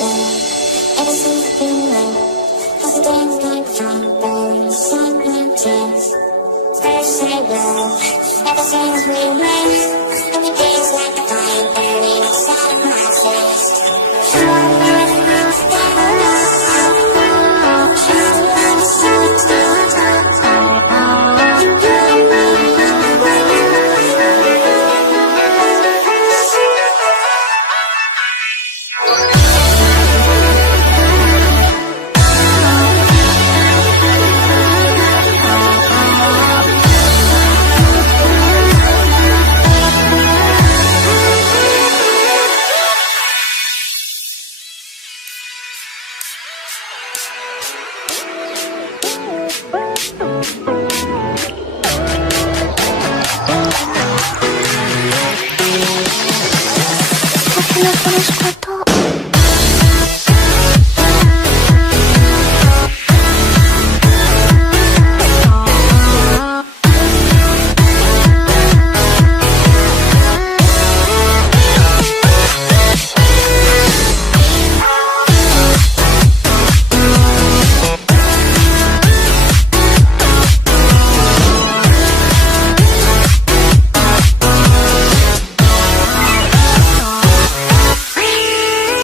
It's a feeling, the things that don't really sink my tears. First I love, ever since we met, and the days like a fire burning inside my chest.僕の殺し方